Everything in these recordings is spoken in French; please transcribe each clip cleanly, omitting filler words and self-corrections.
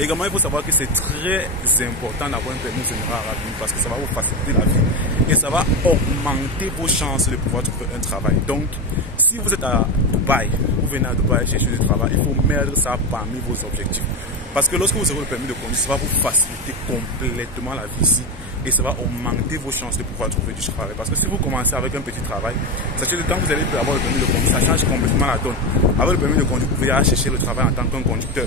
Également, il faut savoir que c'est très important d'avoir un permis aux Émirats Arabes Unis parce que ça va vous faciliter la vie et ça va augmenter vos chances de pouvoir trouver un travail. Donc, si vous êtes à Dubaï, vous venez à Dubaï chercher du travail, il faut mettre ça parmi vos objectifs. Parce que lorsque vous aurez le permis de conduire, ça va vous faciliter complètement la vie ici et ça va augmenter vos chances de pouvoir trouver du travail. Parce que si vous commencez avec un petit travail, sachez que quand vous allez avoir le permis de conduire, ça change complètement la donne. Avec le permis de conduire, vous pouvez aller chercher le travail en tant qu'un conducteur.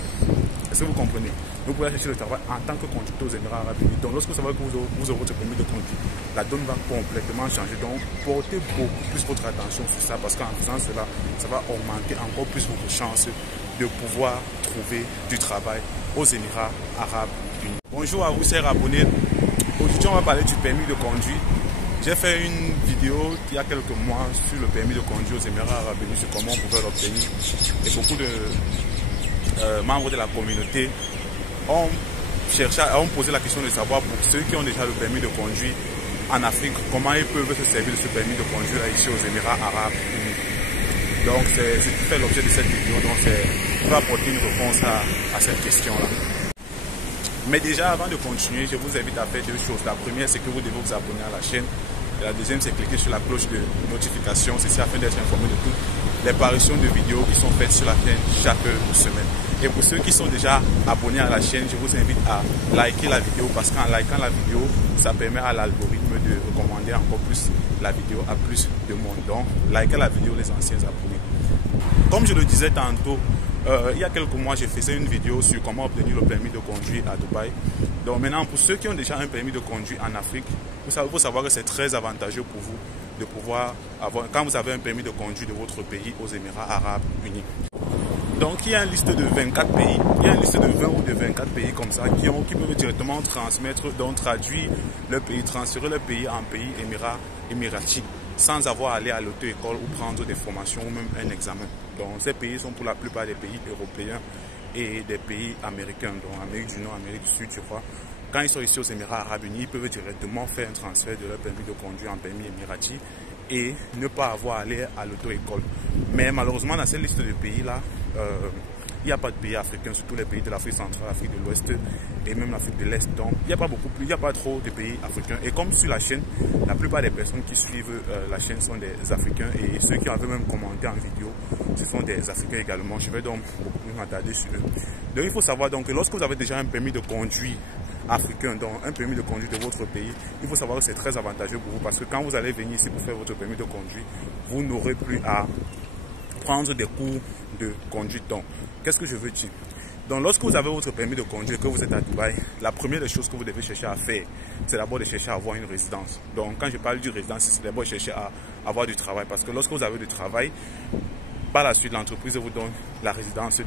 Est-ce que vous comprenez? Vous pouvez chercher le travail en tant que conducteur aux Émirats Arabes Unis. Donc, lorsque vous savez que vous aurez votre permis de conduire, la donne va complètement changer. Donc, portez beaucoup plus votre attention sur ça parce qu'en faisant cela, ça va augmenter encore plus vos chances de pouvoir trouver du travail aux Émirats Arabes Unis. Bonjour à vous, chers abonnés. Aujourd'hui, on va parler du permis de conduire. J'ai fait une vidéo il y a quelques mois sur le permis de conduire aux Émirats Arabes Unis, sur comment on pouvait l'obtenir. Et beaucoup de membres de la communauté ont posé la question de savoir pour ceux qui ont déjà le permis de conduire en Afrique, comment ils peuvent se servir de ce permis de conduire ici aux Émirats Arabes Unis. Donc c'est ce qui fait l'objet de cette vidéo, donc on va apporter une réponse à cette question-là. Mais déjà avant de continuer, je vous invite à faire deux choses. La première, c'est que vous devez vous abonner à la chaîne. Et la deuxième, c'est cliquer sur la cloche de notification, ceci afin d'être informé de toutes les parutions de vidéos qui sont faites sur la chaîne chaque semaine. Et pour ceux qui sont déjà abonnés à la chaîne, je vous invite à liker la vidéo parce qu'en likant la vidéo, ça permet à l'algorithme de recommander encore plus la vidéo à plus de monde. Donc, likez la vidéo les anciens abonnés. Comme je le disais tantôt, il y a quelques mois, j'ai fait une vidéo sur comment obtenir le permis de conduire à Dubaï. Donc maintenant, pour ceux qui ont déjà un permis de conduire en Afrique, il faut savoir que c'est très avantageux pour vous de pouvoir avoir, quand vous avez un permis de conduire de votre pays aux Émirats Arabes Unis. Donc il y a une liste de 24 pays, il y a une liste de 20 ou de 24 pays comme ça qui peuvent directement transmettre, donc traduire leur pays, transférer leur pays en pays émirati, sans avoir à aller à l'auto-école ou prendre des formations ou même un examen. Donc ces pays sont pour la plupart des pays européens et des pays américains, donc Amérique du Nord, Amérique du Sud, je crois. Quand ils sont ici aux Émirats Arabes Unis, ils peuvent directement faire un transfert de leur permis de conduire en permis émirati et ne pas avoir à aller à l'auto-école. Mais malheureusement, dans cette liste de pays-là, il n'y a pas de pays africains, surtout les pays de l'Afrique centrale, l'Afrique de l'Ouest et même l'Afrique de l'Est. Donc, il n'y a pas trop de pays africains. Et comme sur la chaîne, la plupart des personnes qui suivent la chaîne sont des Africains et ceux qui avaient même commenté en vidéo, ce sont des Africains également. Je vais donc beaucoup plus m'attarder sur eux. Donc, il faut savoir donc que lorsque vous avez déjà un permis de conduire africain, donc un permis de conduire de votre pays, il faut savoir que c'est très avantageux pour vous parce que quand vous allez venir ici pour faire votre permis de conduire, vous n'aurez plus à prendre des cours de conduite. Donc, qu'est-ce que je veux dire? Donc, lorsque vous avez votre permis de conduire et que vous êtes à Dubaï, la première des choses que vous devez chercher à faire, c'est d'abord de chercher à avoir une résidence. Donc, quand je parle d'une résidence, c'est d'abord chercher à avoir du travail. Parce que lorsque vous avez du travail, par la suite, l'entreprise vous donne la résidence de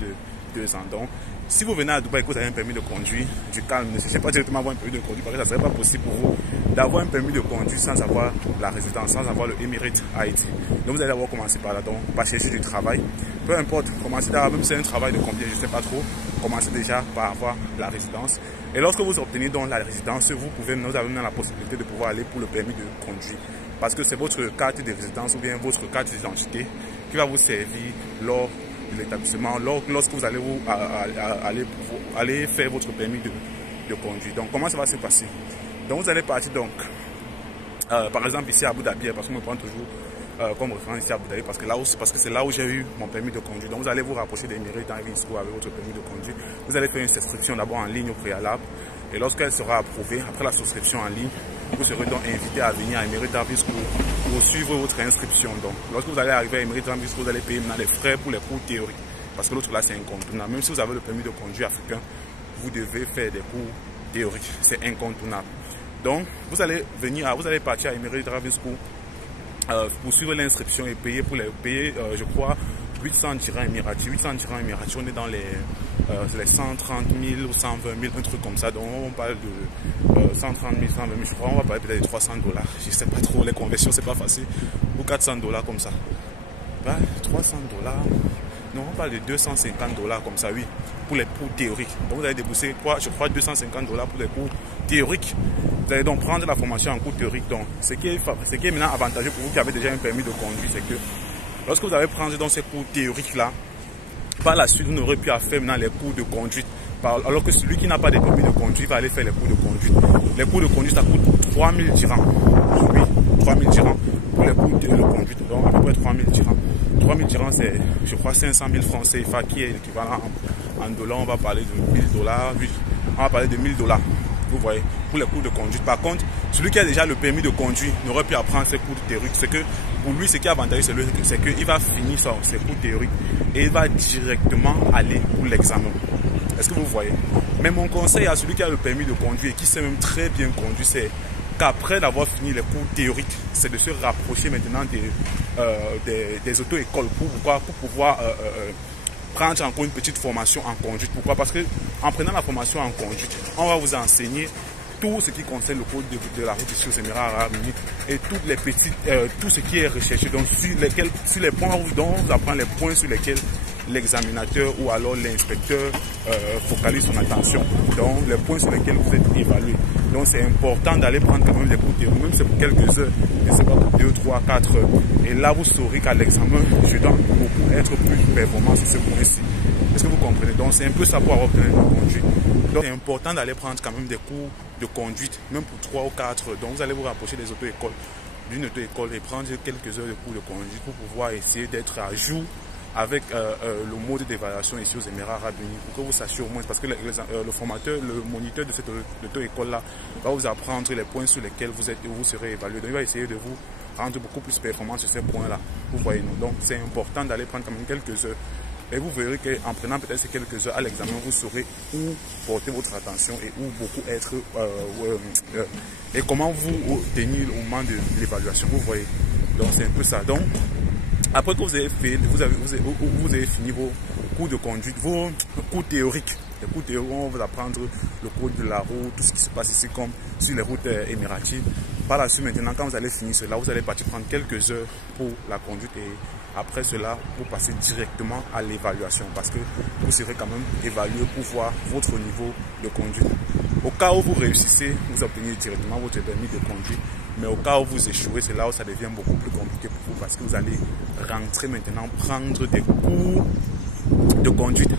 2 ans. Donc, si vous venez à Dubaï et que vous avez un permis de conduire, du calme, ne cherchez pas directement à avoir un permis de conduire parce que ça ne serait pas possible pour vous d'avoir un permis de conduire sans avoir la résidence, sans avoir le Emirate ID. Donc, vous allez d'abord commencer par là, donc, par chercher du travail. Peu importe, commencez d'abord, même si c'est un travail de combien, je ne sais pas trop, commencez déjà par avoir la résidence. Et lorsque vous obtenez donc la résidence, vous avez maintenant la possibilité de pouvoir aller pour le permis de conduire. Parce que c'est votre carte de résidence ou bien votre carte d'identité qui va vous servir lors de l'établissement, lorsque vous allez aller faire votre permis de conduire. Donc, comment ça va se passer? Donc, vous allez partir donc, par exemple ici à Abu Dhabi, parce qu'on me prend toujours comme référence ici à Abu Dhabi, parce que c'est là où j'ai eu mon permis de conduire. Donc, vous allez vous rapprocher des mairies d'Arabie Saoudite avec votre permis de conduire. Vous allez faire une souscription d'abord en ligne au préalable. Et lorsqu'elle sera approuvée, après la souscription en ligne, vous serez donc invité à venir à Emirate Driving School pour suivre votre inscription. Donc, lorsque vous allez arriver à Emirate Driving School, vous allez payer maintenant les frais pour les cours théoriques. Parce que l'autre là, c'est incontournable. Même si vous avez le permis de conduire africain, vous devez faire des cours théoriques. C'est incontournable. Donc, vous allez partir à Emirate Driving School pour suivre l'inscription et payer je crois, 800 dirhams émiratis. 800 dirhams émiratis, on est dans les 130 000 ou 120 000, un truc comme ça. Donc on parle de 130 000, 120 000, je crois. On va parler peut-être de 300 $. Je ne sais pas trop, les conversions, c'est pas facile. Ou 400 $ comme ça. Ben, 300 $. Non, on parle de 250 $ comme ça, oui, pour les cours théoriques. Donc vous allez débourser, je crois, 250 $ pour les cours théoriques. Vous allez donc prendre la formation en cours théorique. Donc, ce qui est maintenant avantageux pour vous qui avez déjà un permis de conduire, c'est que lorsque vous allez prendre dans ces cours théoriques-là, par la suite, vous n'aurez plus à faire maintenant les cours de conduite Alors que celui qui n'a pas de permis de conduire va aller faire les cours de conduite. Les cours de conduite, ça coûte 3000 dirhams. Oui, 3000 dirhams pour les cours de conduite. Donc à peu près 3000 dirhams. 3000 dirhams, c'est, je crois, 500 000 francs CFA qui est l'équivalent en dollars. On va parler de 1000 dollars. Oui, on va parler de 1000 dollars. Vous voyez, pour les cours de conduite. Par contre, celui qui a déjà le permis de conduire n'aurait pu apprendre ses cours théoriques. C'est que pour lui, ce qui est avantageux, c'est qu'il va finir ses cours théoriques et il va directement aller pour l'examen. Est-ce que vous voyez? Mais mon conseil à celui qui a le permis de conduire et qui sait même très bien conduire, c'est qu'après d'avoir fini les cours théoriques, c'est de se rapprocher maintenant des auto-écoles. Pourquoi? Pour pouvoir prendre encore une petite formation en conduite. Pourquoi? Parce que en prenant la formation en conduite, on va vous enseigner tout ce qui concerne le code de la route ici aux Émirats Arabes Unis et toutes les petites, tout ce qui est recherché. Donc sur les points dont on vous apprend les points sur lesquels l'examinateur ou alors l'inspecteur focalise son attention. Donc les points sur lesquels vous êtes évalué. Donc c'est important d'aller prendre quand même les cours théoriques, même si c'est pour quelques heures, et c'est pas pour 2, 3, 4 heures. Et là vous saurez qu'à l'examen, je dois beaucoup être plus performant sur ce point-ci. Est-ce que vous comprenez? Donc c'est un peu ça pour avoir obtenu une conduite. Donc c'est important d'aller prendre quand même des cours de conduite, même pour 3 ou 4 heures. Donc vous allez vous rapprocher des auto-écoles, d'une auto-école et prendre quelques heures de cours de conduite pour pouvoir essayer d'être à jour avec le mode d'évaluation ici aux Émirats Arabes Unis, pour que vous sachiez au moins, parce que le formateur, le moniteur de cette auto-école-là va vous apprendre les points sur lesquels vous serez évalué. Donc il va essayer de vous rendre beaucoup plus performant sur ces points-là. Vous voyez, non? Donc c'est important d'aller prendre quand même quelques heures. Et vous verrez qu'en prenant peut-être ces quelques heures à l'examen, vous saurez où porter votre attention et où beaucoup être et comment vous tenir au moment de l'évaluation. Vous voyez, donc c'est un peu ça. Donc après que vous avez fait, vous avez fini vos cours de conduite, vos cours théoriques. Les cours théoriques, on va vous apprendre le code de la route, tout ce qui se passe ici comme sur les routes émiratives. Par la suite, maintenant, quand vous allez finir cela, vous allez partir prendre quelques heures pour la conduite et après cela, vous passez directement à l'évaluation parce que vous serez quand même évalué pour voir votre niveau de conduite. Au cas où vous réussissez, vous obtenez directement votre permis de conduire. Mais au cas où vous échouez, c'est là où ça devient beaucoup plus compliqué pour vous parce que vous allez rentrer maintenant, prendre des cours de conduite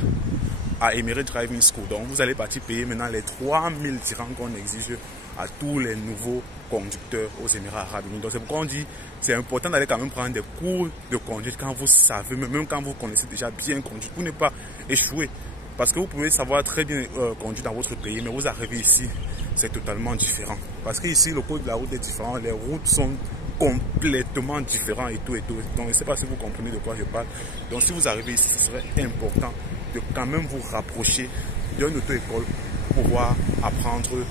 à Emirates Driving School. Donc vous allez partir payer maintenant les 3000 dirhams qu'on exige à tous les nouveaux conducteurs aux Émirats Arabes Unis. Donc c'est pourquoi on dit c'est important d'aller quand même prendre des cours de conduite quand vous savez, même quand vous connaissez déjà bien conduire, pour ne pas échouer. Parce que vous pouvez savoir très bien conduire dans votre pays, mais vous arrivez ici, c'est totalement différent. Parce qu'ici, le code de la route est différent, les routes sont complètement différentes et tout et tout. Donc, je ne sais pas si vous comprenez de quoi je parle. Donc, si vous arrivez ici, ce serait important de quand même vous rapprocher d'une auto-école pour pouvoir apprendre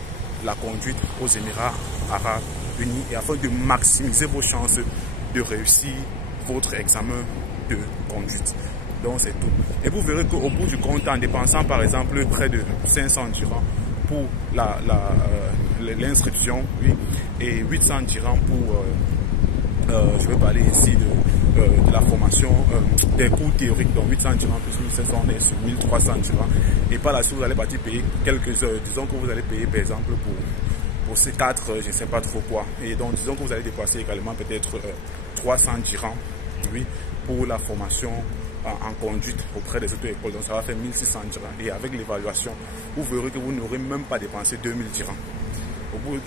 la conduite aux Émirats Arabes Unis et afin de maximiser vos chances de réussir votre examen de conduite. Donc c'est tout. Et vous verrez qu'au bout du compte, en dépensant par exemple près de 500 dirhams pour l'inscription, oui, et 800 dirhams pour, je vais parler ici de la formation des cours théoriques, donc 800 dirhams plus 1500, on est sur 1300 dirhams. Et par la suite, vous allez partir payer quelques heures. Disons que vous allez payer par exemple pour ces 4, je ne sais pas trop quoi. Et donc disons que vous allez dépasser également peut-être 300 dirhams, oui, pour la formation en conduite auprès des auto-écoles. Donc ça va faire 1600 dirhams. Et avec l'évaluation, vous verrez que vous n'aurez même pas dépensé 2000 dirhams.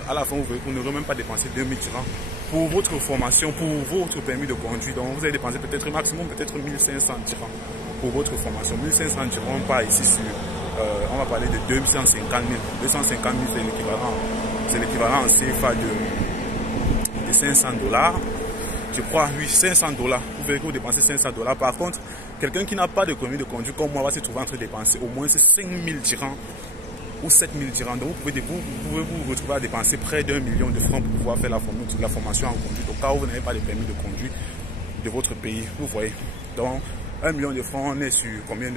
À la fin, vous verrez que vous n'aurez même pas dépensé 2000 dirhams pour votre formation, pour votre permis de conduire. Donc vous allez dépenser peut-être maximum, peut-être 1500 dirhams pour votre formation. 1500 dirhams, on part ici sur, on va parler de 250 000. 250 000, c'est l'équivalent en CFA de 500 $. Je crois, oui, 500 $. Vous verrez que vous dépensez 500 $. Par contre, quelqu'un qui n'a pas de permis de conduire comme moi va se trouver en train de dépenser au moins 5000 dirhams ou 7000 dirhams. Donc vous pouvez vous retrouver à dépenser près d'1 million de francs pour pouvoir faire la formation en conduite au cas où vous n'avez pas de permis de conduire de votre pays. Vous voyez. Donc 1 million de francs, on est sur combien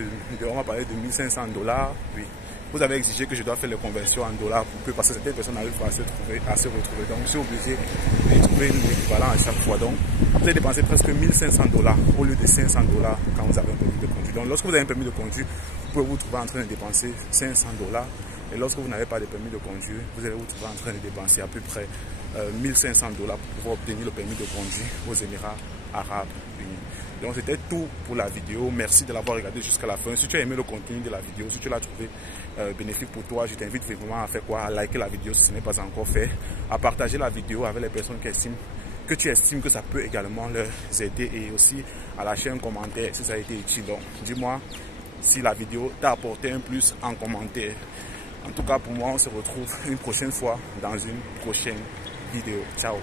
on va parler de 1500 $. Oui. Vous avez exigé que je dois faire les conversions en dollars pour que, parce que certaines personnes n'arrivent pas à se retrouver. Donc je suis obligé de trouver l'équivalent à chaque fois. Donc vous allez dépenser presque 1500 $ au lieu de 500 $ quand vous avez un permis de conduire. Donc lorsque vous avez un permis de conduire, vous pouvez vous trouver en train de dépenser 500 $. Et lorsque vous n'avez pas de permis de conduire, vous allez vous trouver en train de dépenser à peu près 1500 $ pour pouvoir obtenir le permis de conduire aux Émirats Arabes Unis. Donc c'était tout pour la vidéo. Merci de l'avoir regardé jusqu'à la fin. Si tu as aimé le contenu de la vidéo, si tu l'as trouvé bénéfique pour toi, je t'invite vraiment à faire quoi? À liker la vidéo si ce n'est pas encore fait, à partager la vidéo avec les personnes que tu estimes que ça peut également leur aider, et aussi à lâcher un commentaire si ça a été utile. Donc dis-moi si la vidéo t'a apporté un plus en commentaire. En tout cas pour moi, on se retrouve une prochaine fois dans une prochaine vidéo. Ciao.